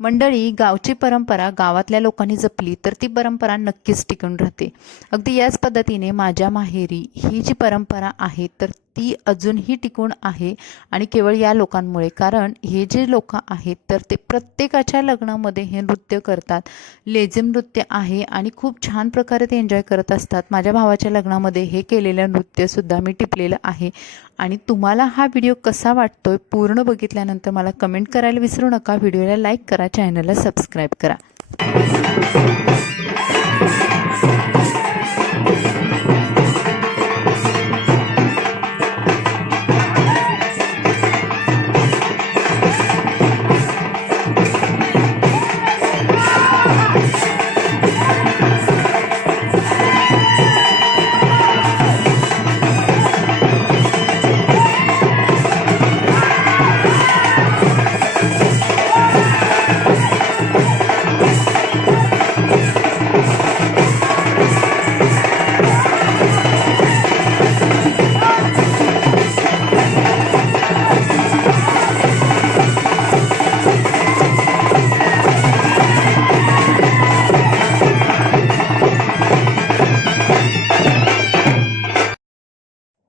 मंडळी, गावची परंपरा गावातल्या लोकांनी जपली तर ती परंपरा नक्कीच टिकून राहते। अगदी याच पद्धतीने माझ्या माहेरी ही जी परंपरा आहे तर ती अजूनही टिकून आहे आणि केवळ या लोकांमुळे, कारण हे जे लोक आहेत तर ते प्रत्येकाच्या लग्नामध्ये हे नृत्य करतात। लेझिम नृत्य आहे आणि खूप छान प्रकारे ते एन्जॉय करत असतात। माझ्या भावाच्या लग्नामध्ये हे केलेलं नृत्यसुद्धा मी टिपलेलं आहे आणि तुम्हाला हा व्हिडिओ कसा वाटतोय पूर्ण बघितल्यानंतर मला कमेंट करायला विसरू नका। व्हिडिओला लाईक करा, चॅनलला सबस्क्राईब करा।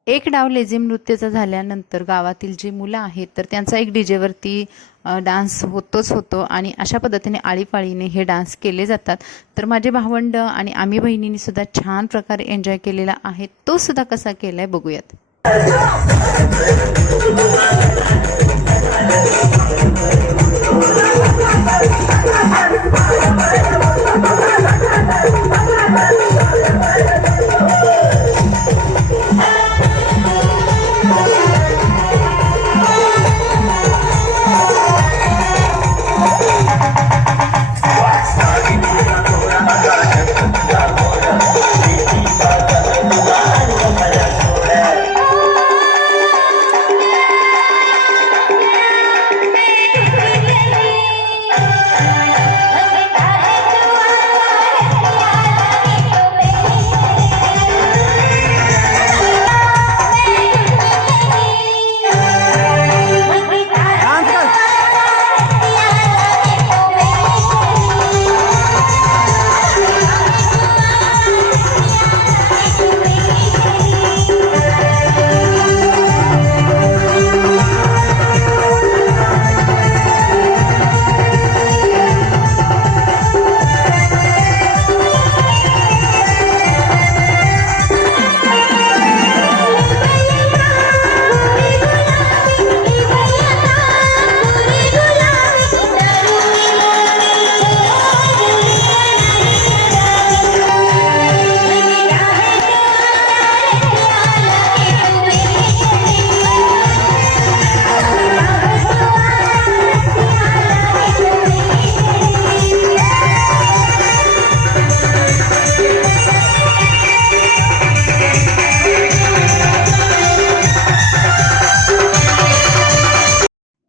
एक डाव लेझिम नृत्याचा झाल्यानंतर गावातील जी मुलं आहेत तर त्यांचा एक डीजेवरती डान्स होतो आणि अशा पद्धतीने आळीपाळीने हे डान्स केले जातात। तर माझे भावंड आणि आम्ही बहिणींनी सुद्धा छान प्रकारे एन्जॉय केलेला आहे। तो सुद्धा कसा केलाय बघूयात।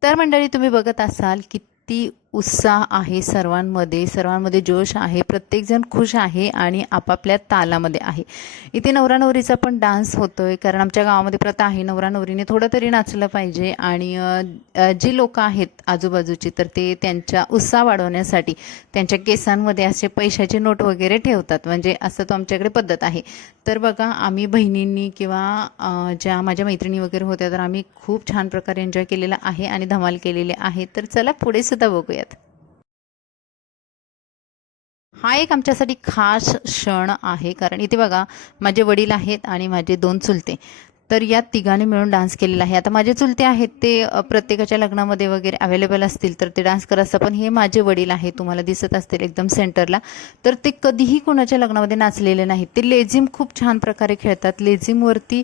तर मंडळी, तुम्ही बघत असाल किती उत्साह आहे सर्वांमध्ये जोश आहे। प्रत्येकजण खुश आहे आणि आपापल्या तालामध्ये आहे। इथे नवरा नवरीचा पण डान्स होतोय, कारण आमच्या गावामध्ये प्रथा आहे नवरा नवरीने थोडं तरी नाचलं पाहिजे आणि जी लोक आहेत आजूबाजूची तर ते त्यांच्या उत्साह वाढवण्यासाठी त्यांच्या केसांमध्ये असे पैशाचे नोट वगैरे ठेवतात, म्हणजे असं तो आमच्याकडे पद्धत आहे। तर बघा, आम्ही बहिणींनी किंवा ज्या माझ्या मैत्रिणी वगैरे होत्या तर आम्ही खूप छान प्रकारे एन्जॉय केलेला आहे आणि धमाल केलेली आहे। तर चला पुढे सुद्धा बघूयात। हा एक आमच्यासाठी खास क्षण आहे, कारण इथे बघा माझे वडील आहेत आणि माझे 2 चुलते, तर या तिघांनी मिळून डान्स केलेला आहे। आता माझे चुलते आहेत ते प्रत्येकाच्या लग्नामध्ये वगैरे अवेलेबल असतील तर ते डान्स करत असतात, पण हे माझे वडील आहेत, तुम्हाला दिसत असतील एकदम सेंटरला, तर ते कधीही कोणाच्या लग्नामध्ये नाचलेले नाहीत। ते लेझिम खूप छान प्रकारे खेळतात, लेझिमवरती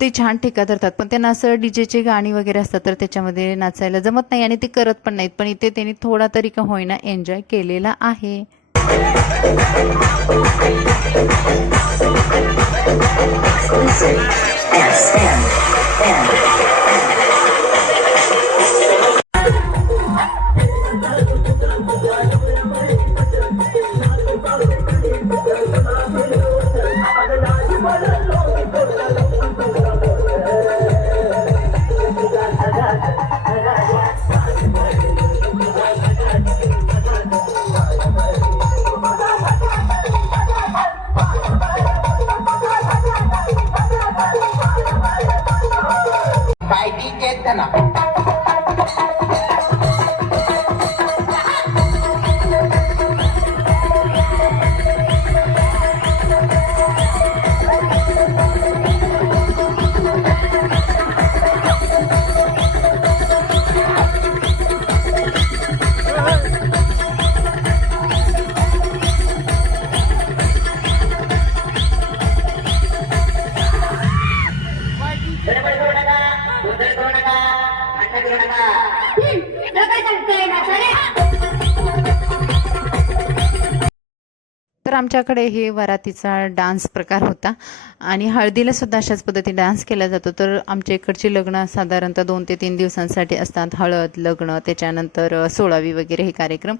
ते छान ठेका धरतात, पण त्यांना असं डीजेचे गाणी वगैरे असतात तर त्याच्यामध्ये नाचायला जमत नाही आणि ते करत पण नाहीत, पण इथे त्यांनी थोडा तरी का होईना एन्जॉय केलेला आहे। आमच्याकडे हे वरातीचा डान्स प्रकार होता आणि हळदीला सुद्धा अशाच पद्धतीने डान्स केला जातो. तर आमच्या इकडची लग्न साधारणतः 2 ते 3 दिवसांसाठी असतात. हळद, लग्न, त्याच्यानंतर 16वी वगैरे हे कार्यक्रम.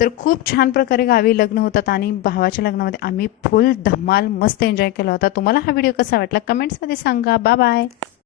तर खूप छान प्रकारे गावी लग्न होतात आणि भावाच्या लग्नामध्ये आम्ही फुल धमाल मस्त एन्जॉय केला होता. तुम्हाला हा व्हिडिओ कसा वाटला कमेंट्समध्ये सांगा. Bye bye.